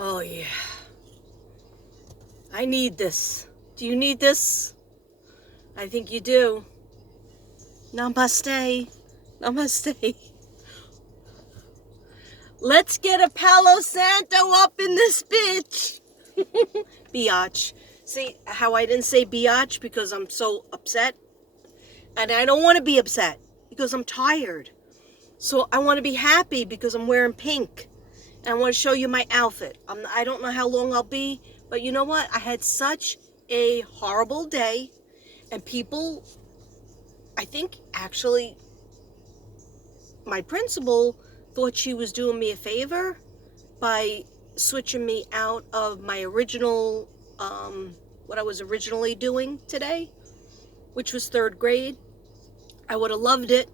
Oh, yeah. I need this. Do you need this? I think you do. Namaste. Namaste. Let's get a Palo Santo up in this bitch. Biatch. See how I didn't say biatch because I'm so upset? And I don't want to be upset because I'm tired. So I want to be happy because I'm wearing pink. And I want to show you my outfit. I don't know how long I'll be, but you know what? I had such a horrible day. And people, I think actually, my principal thought she was doing me a favor by switching me out of my original, what I was originally doing today, which was third grade. I would have loved it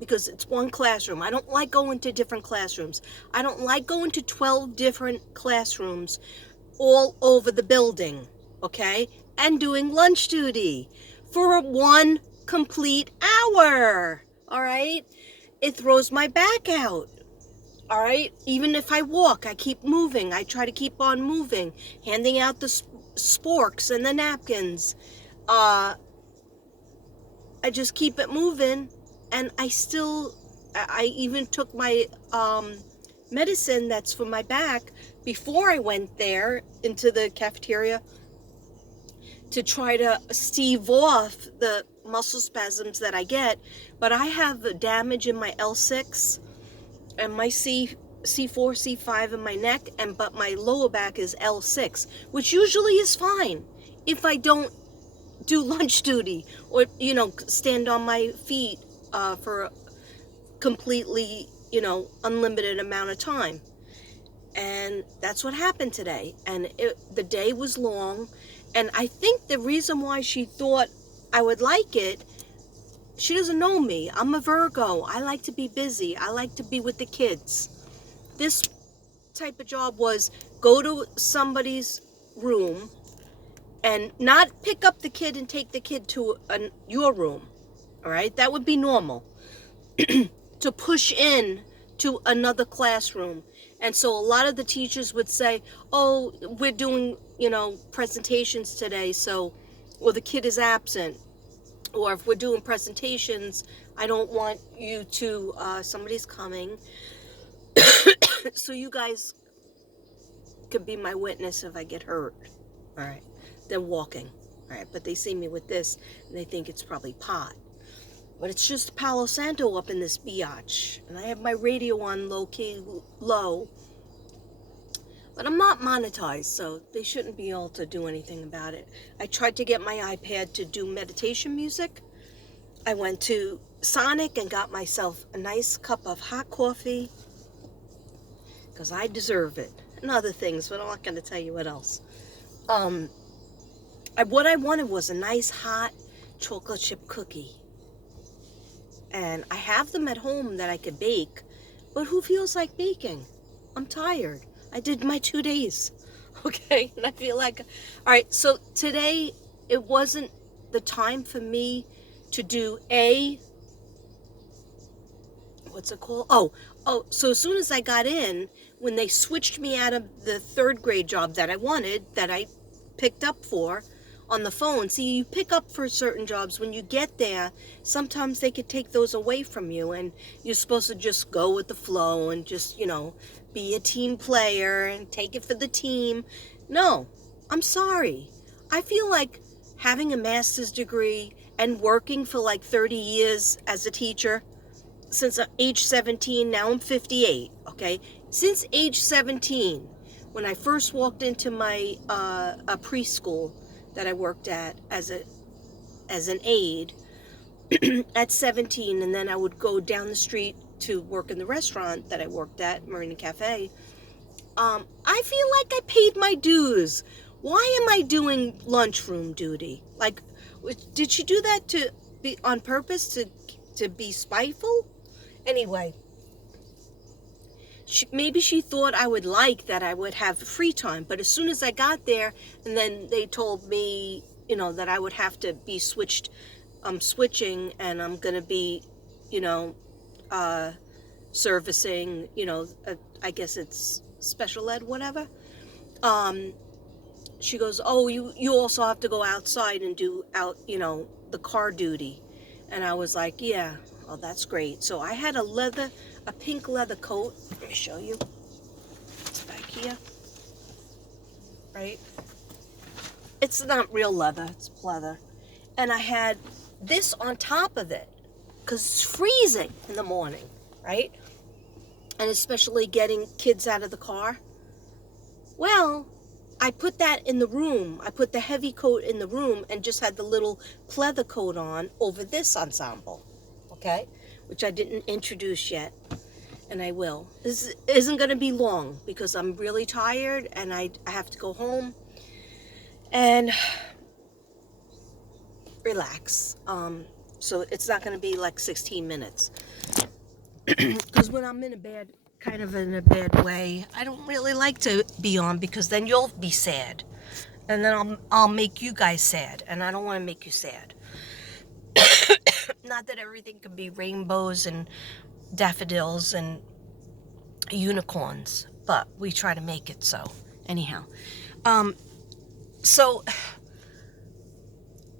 because it's one classroom. I don't like going to different classrooms. I don't like going to 12 different classrooms all over the building, okay? And doing lunch duty for one complete hour, all right? It throws my back out, all right? Even if I walk, I keep moving. I try to keep on moving, handing out the sporks and the napkins. I just keep it moving, and I even took my medicine that's for my back before I went there into the cafeteria to try to stave off the muscle spasms that I get. But I have damage in my L6 and my C4, C5 in my neck, but my lower back is L6, which usually is fine if I don't do lunch duty or, stand on my feet for a completely, unlimited amount of time. And that's what happened today. And the day was long. And I think the reason why she thought I would like it, she doesn't know me. I'm a Virgo. I like to be busy. I like to be with the kids. This type of job was go to somebody's room and not pick up the kid and take the kid to your room. All right? That would be normal. To push in to another classroom. And so a lot of the teachers would say, oh, we're doing, presentations today, or the kid is absent. Or if we're doing presentations, I don't want you to, somebody's coming. So you guys could be my witness if I get hurt. All right. They're walking. All right. But they see me with this and they think it's probably pot. But it's just Palo Santo up in this biatch. And I have my radio on low. But I'm not monetized, so they shouldn't be able to do anything about it. I tried to get my iPad to do meditation music. I went to Sonic and got myself a nice cup of hot coffee. Because I deserve it. And other things, but I'm not going to tell you what else. What I wanted was a nice hot chocolate chip cookie. And I have them at home that I could bake, but who feels like baking? I'm tired. I did my 2 days, okay? And I feel like, all right, so today it wasn't the time for me to do what's it called? Oh, so as soon as I got in, when they switched me out of the third grade job that I wanted, that I picked up for, on the phone. See, you pick up for certain jobs. When you get there, sometimes they could take those away from you, and you're supposed to just go with the flow and just, be a team player and take it for the team. No, I'm sorry. I feel like having a master's degree and working for like 30 years as a teacher, since age 17, now I'm 58, okay? Since age 17, when I first walked into my a preschool that I worked at as an aide at 17, and then I would go down the street to work in the restaurant that I worked at, Marina Cafe. I feel like I paid my dues. Why am I doing lunchroom duty? Like, did she do that to be on purpose to be spiteful. Anyway, maybe she thought I would like that I would have free time. But as soon as I got there, and then they told me, that I would have to be switched. I'm switching, and I'm gonna be, servicing. I guess it's special ed, whatever. She goes, "Oh, you also have to go outside and do the car duty," and I was like, "Yeah, oh, that's great." So I had a pink leather coat. Let me show you. It's back here, right? It's not real leather; it's pleather, and I had this on top of it because it's freezing in the morning, right? And especially getting kids out of the car. Well, I put that in the room. I put the heavy coat in the room and just had the little pleather coat on over this ensemble, okay? Which I didn't introduce yet, and I will. This isn't going to be long because I'm really tired and I have to go home and relax. So it's not going to be like 16 minutes. Because when I'm in a bad way, I don't really like to be on because then you'll be sad. And then I'll make you guys sad. And I don't want to make you sad. Not that everything can be rainbows and daffodils and unicorns. But we try to make it so. Anyhow. So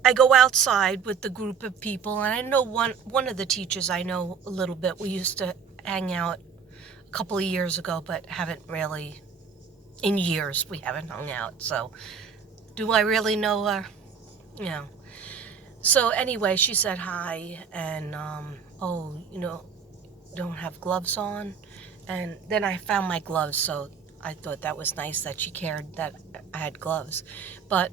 I go outside with the group of people. And I know one of the teachers I know a little bit. We used to hang out a couple of years ago, but haven't really, in years, we haven't hung out. So, do I really know her? So anyway, she said hi, and, don't have gloves on. And then I found my gloves, so I thought that was nice that she cared that I had gloves. But,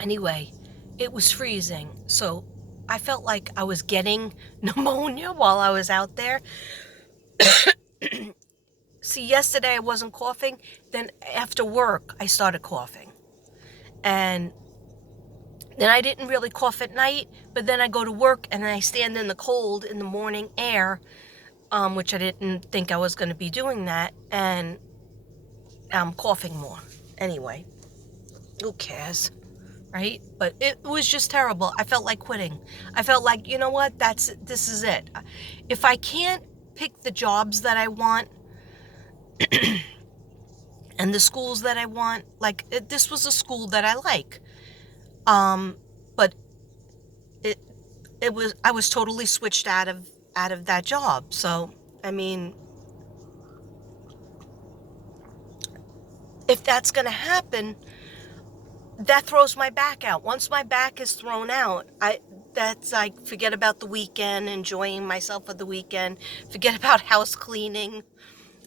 anyway, it was freezing, so I felt like I was getting pneumonia while I was out there. See, yesterday I wasn't coughing. Then after work, I started coughing. And then I didn't really cough at night, but then I go to work and I stand in the cold in the morning air, which I didn't think I was going to be doing that, and I'm coughing more. Anyway, who cares, right? But it was just terrible. I felt like quitting. I felt like, you know what, this is it. If I can't pick the jobs that I want, and the schools that I want, like this was a school that I like, but I was totally switched out of that job. So I mean, if that's gonna happen, that throws my back out. Once my back is thrown out, that's like forget about the weekend, enjoying myself for the weekend, forget about house cleaning.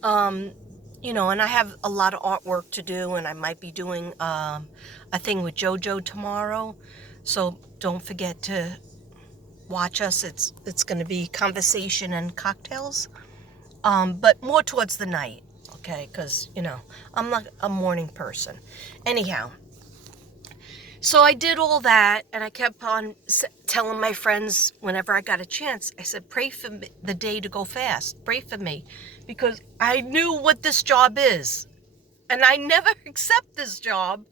And I have a lot of artwork to do, and I might be doing a thing with JoJo tomorrow. So don't forget to watch us. It's going to be conversation and cocktails, but more towards the night, okay? Because, I'm not a morning person. Anyhow, so I did all that, and I kept on telling my friends whenever I got a chance, I said, pray for me, the day to go fast. Pray for me. Because I knew what this job is. And I never accept this job.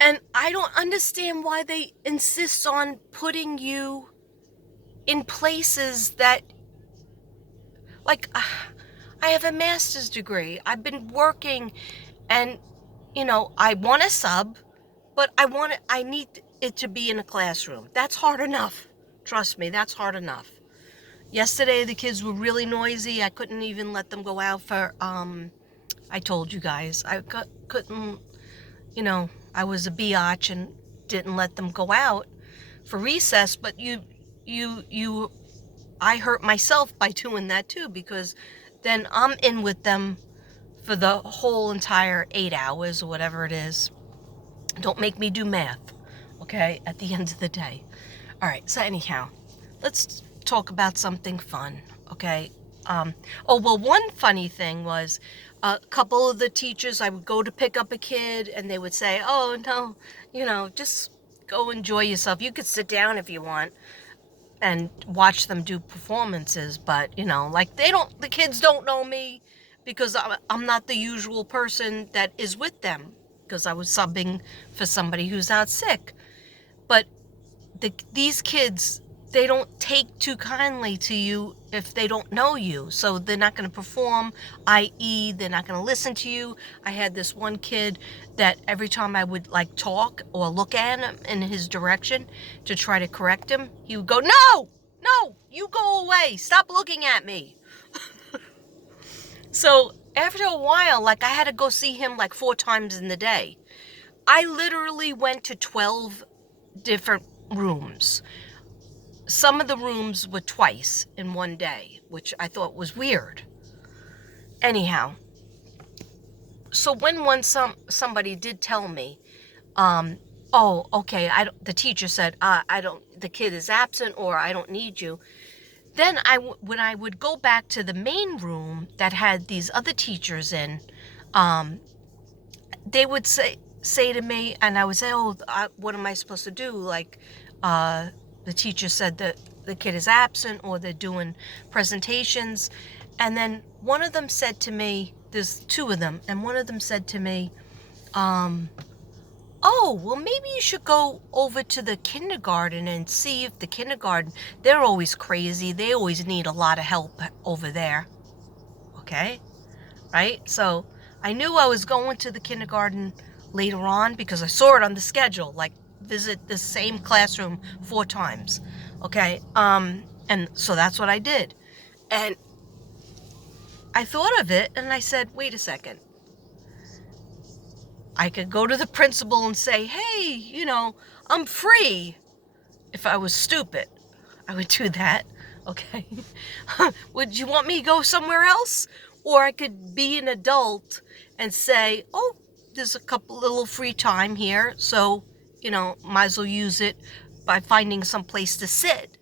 And I don't understand why they insist on putting you in places that, like, I have a master's degree. I've been working, and, I want a sub. But I need it to be in a classroom. That's hard enough. Trust me, that's hard enough. Yesterday, the kids were really noisy. I couldn't even let them go out for, I told you guys, I couldn't, I was a biatch and didn't let them go out for recess. But I hurt myself by doing that too, because then I'm in with them for the whole entire 8 hours or whatever it is. Don't make me do math, okay, at the end of the day. All right, so anyhow, let's talk about something fun, okay? One funny thing was a couple of the teachers, I would go to pick up a kid, and they would say, oh, no, just go enjoy yourself. You could sit down if you want and watch them do performances, but like the kids don't know me because I'm not the usual person that is with them because I was subbing for somebody who's out sick. But these kids, they don't take too kindly to you if they don't know you. So they're not going to perform, i.e. they're not going to listen to you. I had this one kid that every time I would like talk or look at him in his direction to try to correct him, he would go, no, you go away. Stop looking at me. So after a while, like I had to go see him like 4 times in the day. I literally went to 12 different rooms. Some of the rooms were twice in one day, which I thought was weird. Anyhow, so when somebody did tell me, oh, okay, the teacher said, the kid is absent or I don't need you. Then when I would go back to the main room that had these other teachers in, they would say to me, and I would say, oh, what am I supposed to do? Like, the teacher said that the kid is absent or they're doing presentations. And then one of them said to me, there's 2 of them, and one of them said to me, oh, well, maybe you should go over to the kindergarten and see if the kindergarten, they're always crazy. They always need a lot of help over there. Okay? Right? So I knew I was going to the kindergarten later on because I saw it on the schedule, like visit the same classroom 4 times. Okay? And so that's what I did. And I thought of it and I said, wait a second. I could go to the principal and say, hey, I'm free. If I was stupid, I would do that. Okay. Would you want me to go somewhere else? Or I could be an adult and say, oh, there's a little free time here. So, might as well use it by finding some place to sit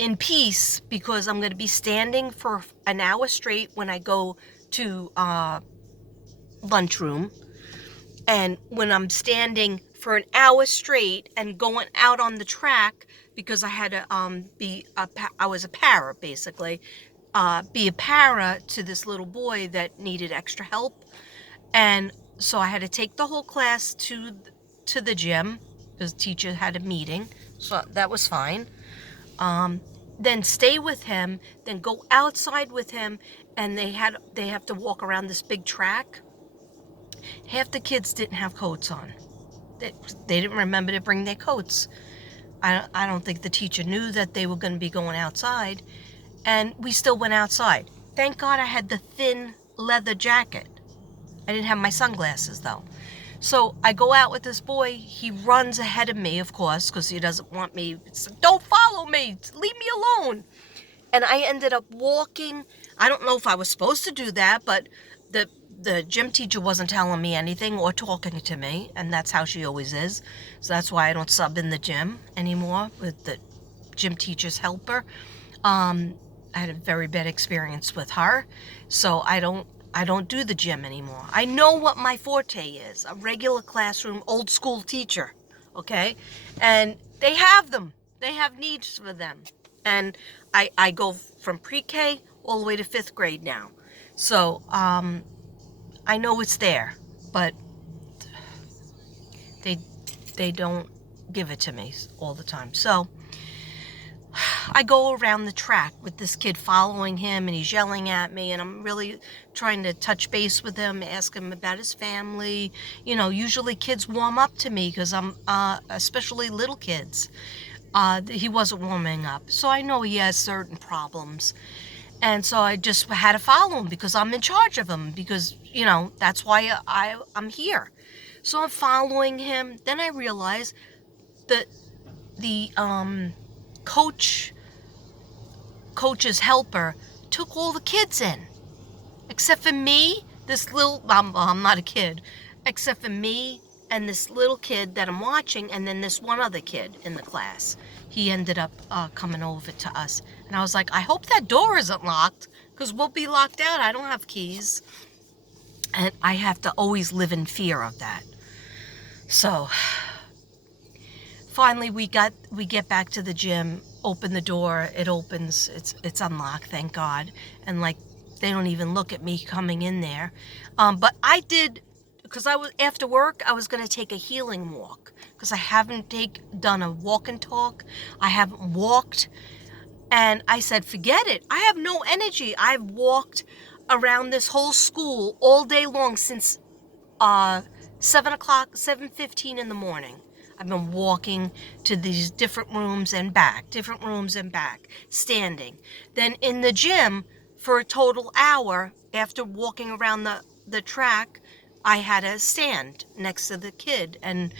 in peace because I'm going to be standing for an hour straight when I go to lunchroom. And when I'm standing for an hour straight and going out on the track because I had to I was a para basically, be a para to this little boy that needed extra help. And so I had to take the whole class to the gym because the teacher had a meeting. So that was fine. Then stay with him, then go outside with him, and they have to walk around this big track. Half the kids didn't have coats on. They didn't remember to bring their coats. I don't think the teacher knew that they were going to be going outside, and we still went outside. Thank God I had the thin leather jacket. I didn't have my sunglasses, though. So I go out with this boy. He runs ahead of me, of course, because he doesn't want me. Don't follow me. Leave me alone. And I ended up walking. I don't know if I was supposed to do that, but the gym teacher wasn't telling me anything or talking to me, and that's how she always is. So that's why I don't sub in the gym anymore with the gym teacher's helper. I had a very bad experience with her, so I don't do the gym anymore. I know what my forte is, a regular classroom, old school teacher, okay? And they have them. They have needs for them. And I go from pre-K all the way to 5th grade now. So, I know it's there, but they don't give it to me all the time. So I go around the track with this kid following him, and he's yelling at me, and I'm really trying to touch base with him, ask him about his family. Usually kids warm up to me because I'm, especially little kids. He wasn't warming up, so I know he has certain problems. And so I just had to follow him because I'm in charge of him because, that's why I'm here. So I'm following him. Then I realized that the coach's helper took all the kids in. Except for me, I'm not a kid, except for me and this little kid that I'm watching, and then this one other kid in the class. He ended up coming over to us. And I was like, I hope that door isn't locked, because we'll be locked out. I don't have keys. And I have to always live in fear of that. So finally we get back to the gym, open the door, it opens, it's unlocked, thank God. And like, they don't even look at me coming in there. But I did, because I was, after work, I was going to take a healing walk, because I haven't done a walk and talk. I haven't walked. And I said, forget it. I have no energy. I've walked around this whole school all day long since 7:15 in the morning. I've been walking to these different rooms and back, standing. Then in the gym for a total hour, after walking around the track, I had a stand next to the kid, and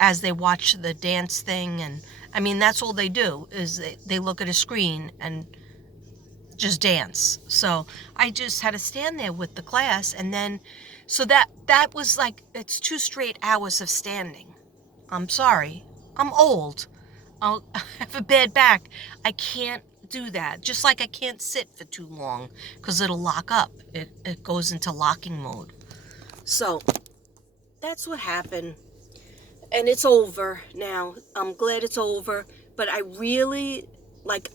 as they watch the dance thing, and I mean, that's all they do is they look at a screen and just dance. So I just had to stand there with the class, and then so that was like, it's 2 straight hours of standing. I'm sorry, I'm old, I have a bad back, I can't do that. Just like I can't sit for too long because it'll lock up. It goes into locking mode. So that's what happened, and it's over now. I'm glad it's over, but I really,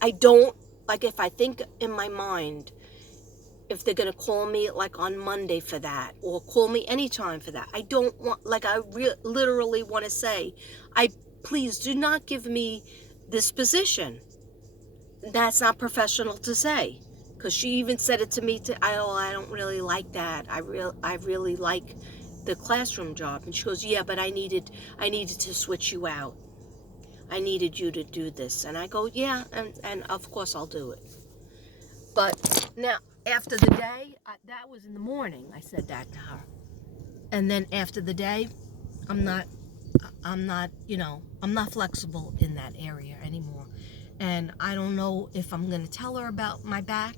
I don't, if I think in my mind, if they're going to call me on Monday for that, or call me anytime for that, I don't want, I literally want to say, please do not give me this position. That's not professional to say, because she even said it to me, I don't really like that. I really like the classroom job. And she goes, yeah, but I needed to switch you out. I needed you to do this. And I go, yeah, and of course I'll do it. But now, after the day, that was in the morning, I said that to her. And then after the day, I'm not flexible in that area anymore. And I don't know if I'm going to tell her about my back,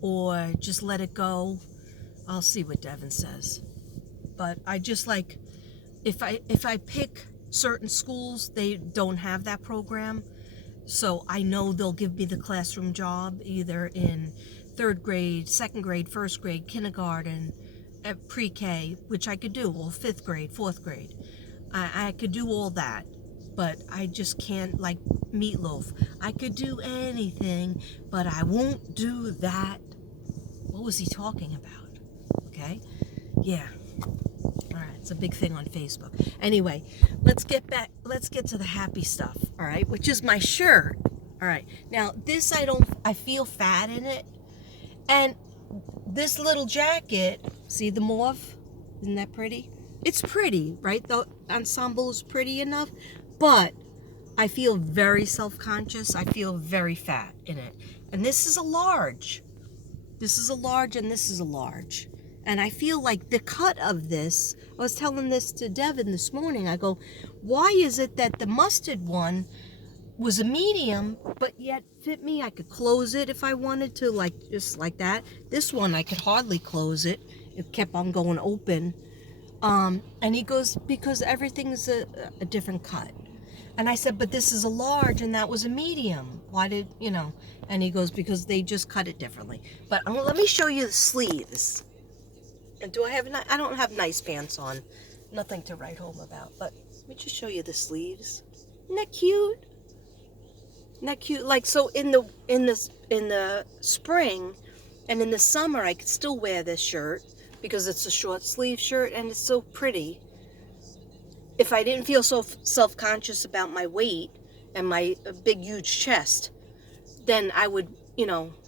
or just let it go. I'll see what Devin says. But I just if I pick certain schools, they don't have that program. So I know they'll give me the classroom job either in 3rd grade, 2nd grade, 1st grade, kindergarten, pre-K, which I could do, or 5th grade, 4th grade. I could do all that, but I just can't, like Meatloaf. I could do anything, but I won't do that. What was he talking about? Okay? Yeah. All right, it's a big thing on Facebook. Anyway, let's get to the happy stuff, all right, which is my shirt. All right, now this, I feel fat in it, and this little jacket, see the mauve? Isn't that pretty? It's pretty, right? The ensemble is pretty enough, but I feel very self-conscious. I feel very fat in it. And this is a large. This is a large, and this is a large. And I feel like the cut of this, I was telling this to Devin this morning, I go, why is it that the mustard one was a medium, but yet fit me? I could close it if I wanted to, just like that. This one, I could hardly close it. It kept on going open. And he goes, because everything's a different cut. And I said, but this is a large, and that was a medium. Why did, And he goes, because they just cut it differently. But let me show you the sleeves. And do I have, I don't have nice pants on. Nothing to write home about. But let me just show you the sleeves. Isn't that cute? Isn't that cute? So in the spring and in the summer, I could still wear this shirt because it's a short sleeve shirt and it's so pretty. If I didn't feel so self-conscious about my weight and my big, huge chest, then I would,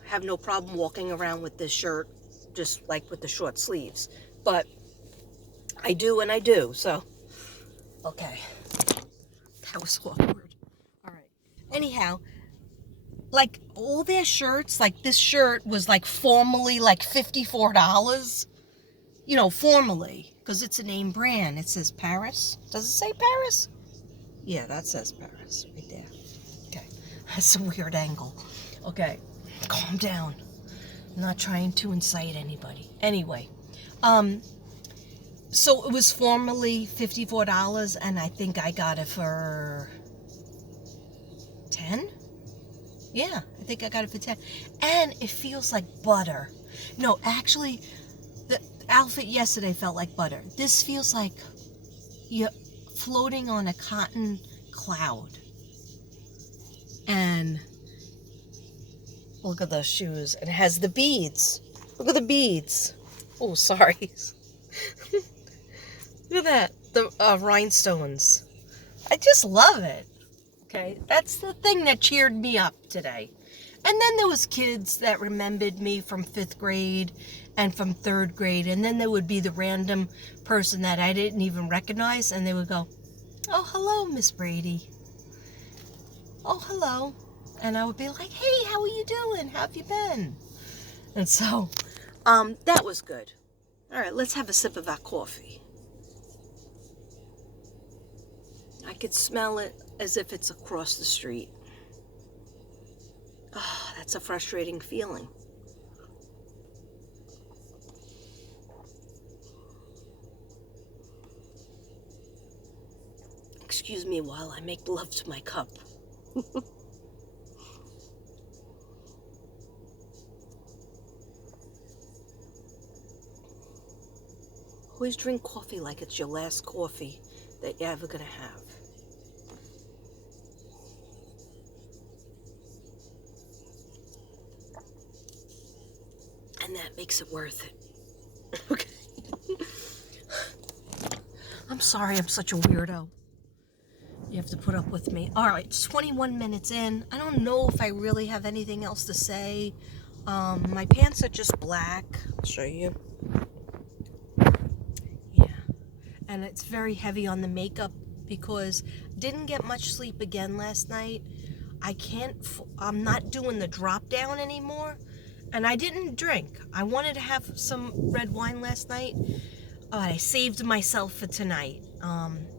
have no problem walking around with this shirt, just with the short sleeves. But I do, and I do. So, okay. That was awkward. All right. Anyhow, all their shirts, this shirt was formally $54. Formally, because it's a name brand. It says Paris. Does it say Paris? Yeah, that says Paris right there. Okay. That's a weird angle. Okay. Calm down. I'm not trying to incite anybody. Anyway, so it was formally $54, and I think I got it for 10. Yeah, I think I got it for 10. And it feels like butter. No, actually, the outfit yesterday felt like butter. This feels like floating on a cotton cloud. And look at those shoes. It has the beads. Look at the beads. Oh, sorry. Look at that. The rhinestones. I just love it. Okay, that's the thing that cheered me up today. And then there was kids that remembered me from 5th grade and from 3rd grade. And then there would be the random person that I didn't even recognize. And they would go, "Oh, hello, Miss Brady. Oh, hello." And I would be like, "Hey, how are you doing? How have you been?" And so, that was good. All right, let's have a sip of our coffee. I could smell it as if it's across the street. Oh, that's a frustrating feeling. Excuse me while I make love to my cup. Always drink coffee like it's your last coffee that you're ever gonna have. And that makes it worth it. Okay. I'm sorry I'm such a weirdo. You have to put up with me. All right, it's 21 minutes in. I don't know if I really have anything else to say. My pants are just black. I'll show you. Yeah. And it's very heavy on the makeup because I didn't get much sleep again last night. I'm not doing the drop down anymore. And I didn't drink. I wanted to have some red wine last night. But I saved myself for tonight.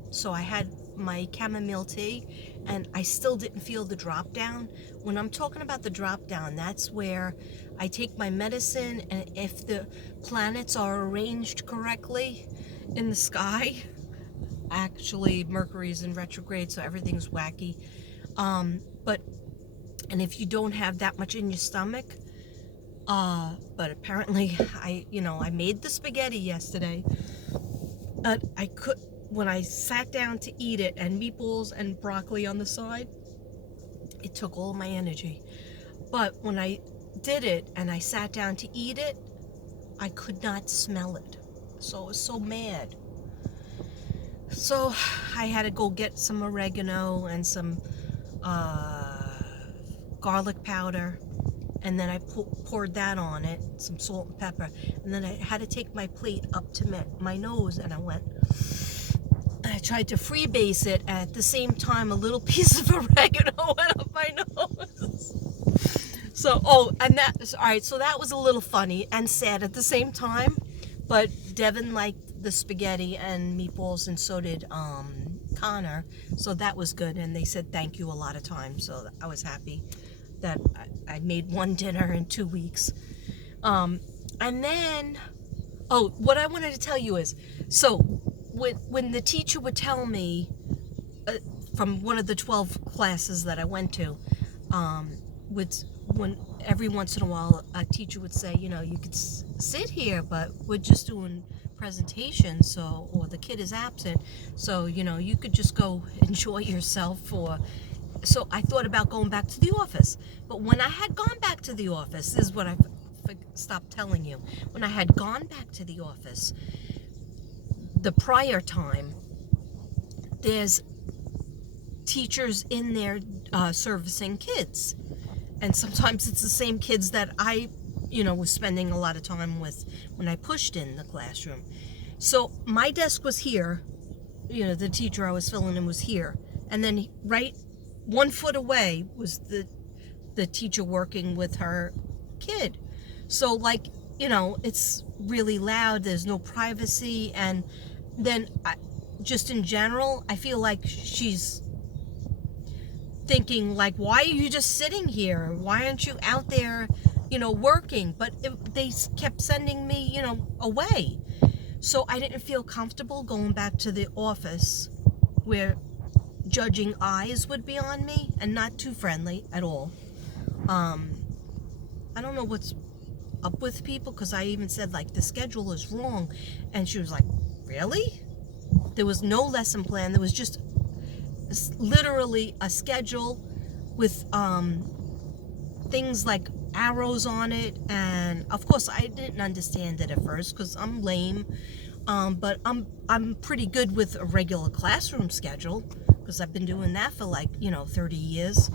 So I had my chamomile tea, and I still didn't feel the drop down. When I'm talking about the drop down, that's where I take my medicine, and if the planets are arranged correctly in the sky, actually Mercury's in retrograde, so everything's wacky. And if you don't have that much in your stomach, but apparently I made the spaghetti yesterday, but when I sat down to eat it, and meatballs and broccoli on the side, it took all my energy. But when I did it and I sat down to eat it, I could not smell it. So I was so mad. So I had to go get some oregano and some garlic powder, and then I poured that on it, some salt and pepper, and then I had to take my plate up to my nose, and I tried to freebase it, and at the same time a little piece of oregano went up my nose. So, all right, so that was a little funny and sad at the same time, but Devin liked the spaghetti and meatballs, and so did Connor, so that was good, and they said thank you a lot of times, so I was happy that I made one dinner in 2 weeks. And then, what I wanted to tell you is, so when the teacher would tell me, from one of the 12 classes that I went to, when every once in a while a teacher would say, you could sit here, but we're just doing presentations, or the kid is absent, so you could just go enjoy yourself. So I thought about going back to the office, but when I had gone back to the office, this is what I stopped telling you. When I had gone back to the office the prior time, there's teachers in there servicing kids, and sometimes it's the same kids that I was spending a lot of time with when I pushed in the classroom. So my desk was here, the teacher I was filling in was here, and then right 1 foot away was the teacher working with her kid. So it's really loud, there's no privacy, and then just in general, I feel like she's thinking, why are you just sitting here? Why aren't you out there, working? But they kept sending me, away. So I didn't feel comfortable going back to the office where judging eyes would be on me, and not too friendly at all. I don't know what's up with people, because I even said, the schedule is wrong. And she was like, really? There was no lesson plan. There was just literally a schedule with things like arrows on it, and of course I didn't understand it at first because I'm lame, but I'm pretty good with a regular classroom schedule because I've been doing that for like 30 years.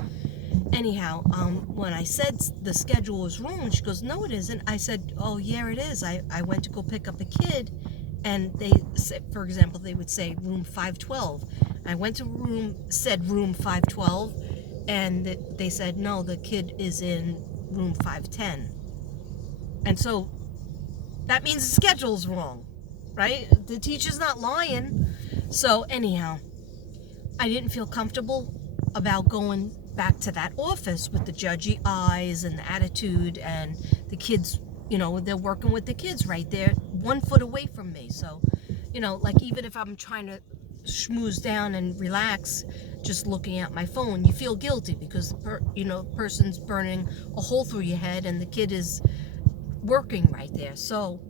Anyhow, when I said the schedule was wrong, she goes, "No, it isn't." I said, "Oh yeah, it is. I went to go pick up a kid, and they said, for example, they would say room 512. I went to room 512, and they said, no, the kid is in room 510. And so that means the schedule's wrong, right? The teacher's not lying. So anyhow, I didn't feel comfortable about going back to that office with the judgy eyes and the attitude, and the kids, they're working with the kids right there 1 foot away from me. So, like even if I'm trying to schmooze down and relax, just looking at my phone, you feel guilty because person's burning a hole through your head and the kid is working right there. So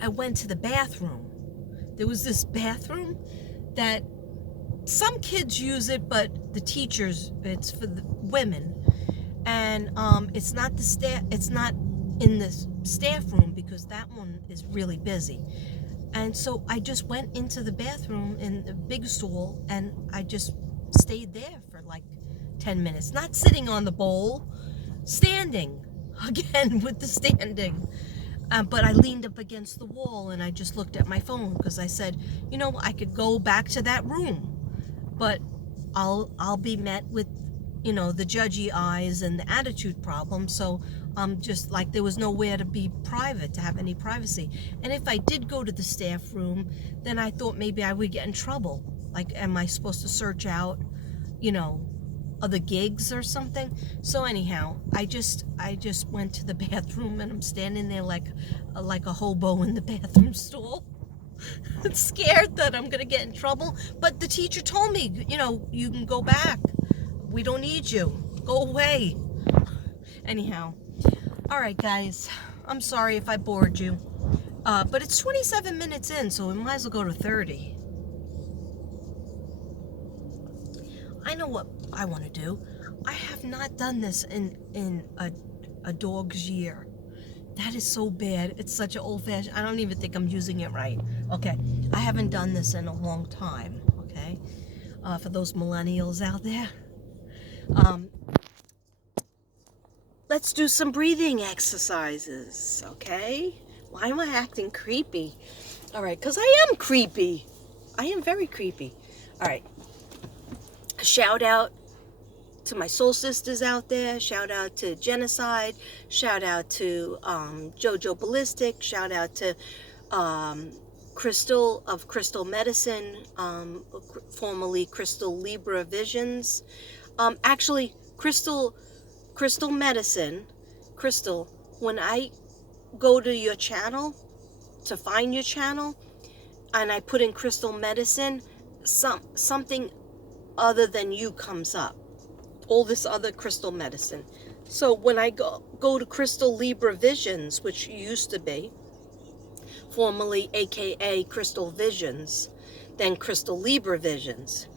I went to the bathroom. There was this bathroom that some kids use it, but the teachers, it's for the women, and it's not in the staff room because that one is really busy. And so I just went into the bathroom in the big stall, and I just stayed there for like 10 minutes, not sitting on the bowl, standing again with the standing. But I leaned up against the wall and I just looked at my phone because I said, I could go back to that room, but I'll be met with, the judgy eyes and the attitude problem. So just like there was nowhere to be private, to have any privacy. And if I did go to the staff room, then I thought maybe I would get in trouble. Like, am I supposed to search out, other gigs or something? So anyhow, I just went to the bathroom, and I'm standing there like a hobo in the bathroom stall. Scared that I'm gonna get in trouble, but the teacher told me, you can go back. We don't need you. Go away. Anyhow, all right, guys. I'm sorry if I bored you, but it's 27 minutes in, so we might as well go to 30. I know what I want to do. I have not done this in a dog's year. That is so bad. It's such an old-fashioned. I don't even think I'm using it right. Okay, I haven't done this in a long time. Okay, for those millennials out there, let's do some breathing exercises. Okay, why am I acting creepy? All right, because I am creepy. I am very creepy. All right. Shout out to my soul sisters out there. Shout out to Genocide. Shout out to JoJo Ballistic. Shout out to Crystal of Crystal Medicine, formerly Crystal Libra Visions. Actually, Crystal Medicine, Crystal, when I go to your channel, to find your channel, and I put in Crystal Medicine, something other than you comes up. All this other crystal medicine. So when I go to Crystal Libra Visions, which used to be formerly AKA Crystal Visions, then Crystal Libra Visions.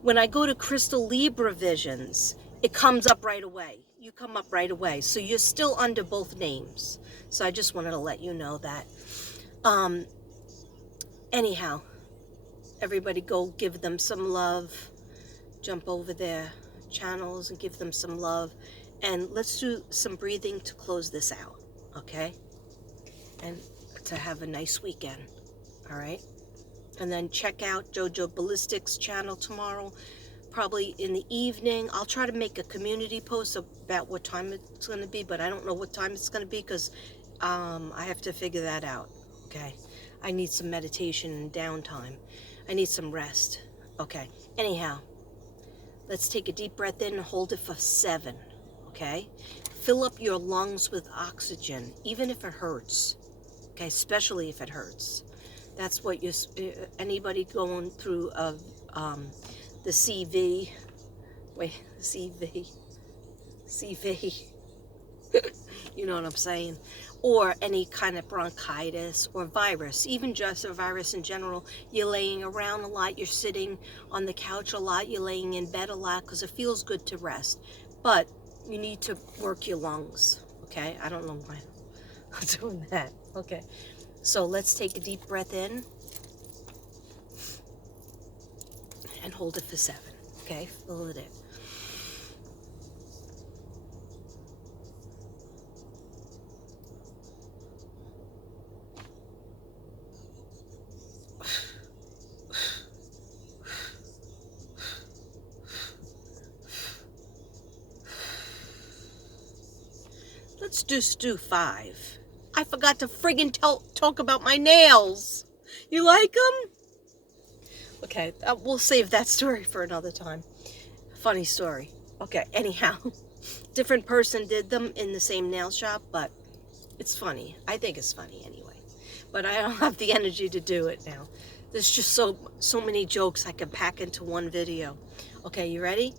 When I go to Crystal Libra Visions, it comes up right away. You come up right away. So you're still under both names. So I just wanted to let you know that. Anyhow, everybody go give them some love. Jump over their channels and give them some love. And let's do some breathing to close this out, okay? And to have a nice weekend, all right? And then check out JoJo Ballistic's channel tomorrow, probably in the evening. I'll try to make a community post about what time it's going to be, but I don't know what time it's going to be because I have to figure that out, okay? I need some meditation and downtime. I need some rest, okay? Anyhow, let's take a deep breath in and hold it for 7, okay? Fill up your lungs with oxygen, even if it hurts, okay? Especially if it hurts. That's what anybody going through the CV, You know what I'm saying? Or any kind of bronchitis or virus, even just a virus in general. You're laying around a lot, you're sitting on the couch a lot, you're laying in bed a lot because it feels good to rest. But you need to work your lungs, okay? I don't know why I'm doing that. Okay, so let's take a deep breath in and hold it for 7, okay? Fill it in. Let's just do 5. I forgot to friggin' talk about my nails. You like them? Okay, we'll save that story for another time. Funny story. Okay, anyhow. Different person did them in the same nail shop, but it's funny. I think it's funny anyway. But I don't have the energy to do it now. There's just so many jokes I could pack into one video. Okay, you ready?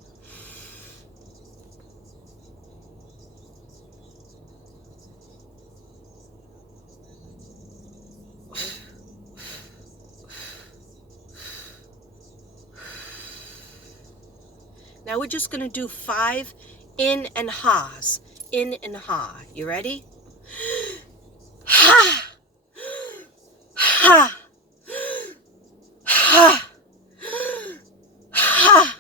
Now we're just gonna do 5 in and ha's. In and ha. You ready? Ha! Ha! Ha! Ha!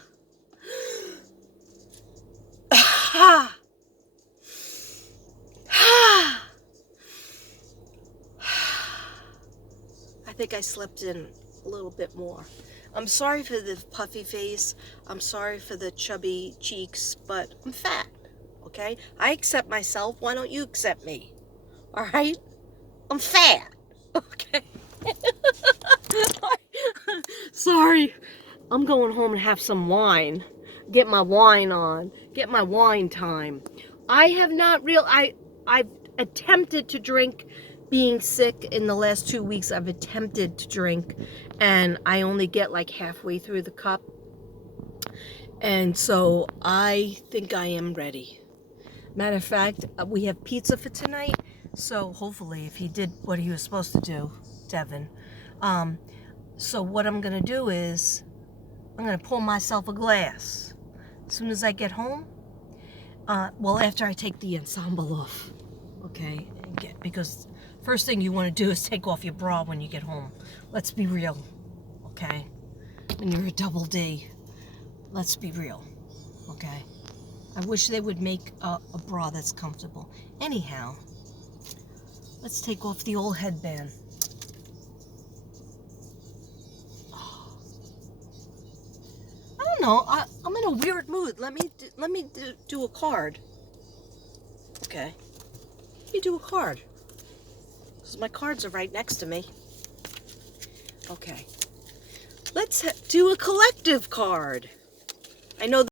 Ha! Ha! I think I slept in a little bit more. I'm sorry for the puffy face. I'm sorry for the chubby cheeks, but I'm fat, okay? I accept myself. Why don't you accept me? All right? I'm fat, okay? Sorry. I'm going home and have some wine. Get my wine on. Get my wine time. I have not I've attempted to drink being sick in the last 2 weeks. I've attempted to drink and I only get like halfway through the cup. And so I think I am ready. Matter of fact, we have pizza for tonight. So hopefully if he did what he was supposed to do, Devin. So what I'm going to do is I'm going to pour myself a glass as soon as I get home. Well, after I take the ensemble off, okay? Because first thing you want to do is take off your bra when you get home. Let's be real, okay? When you're a double D, let's be real, okay? I wish they would make a bra that's comfortable. Anyhow, let's take off the old headband. I don't know. I'm in a weird mood. Let me do a card. Okay. Let me do a card. Because my cards are right next to me. Okay. Let's do a collective card. I know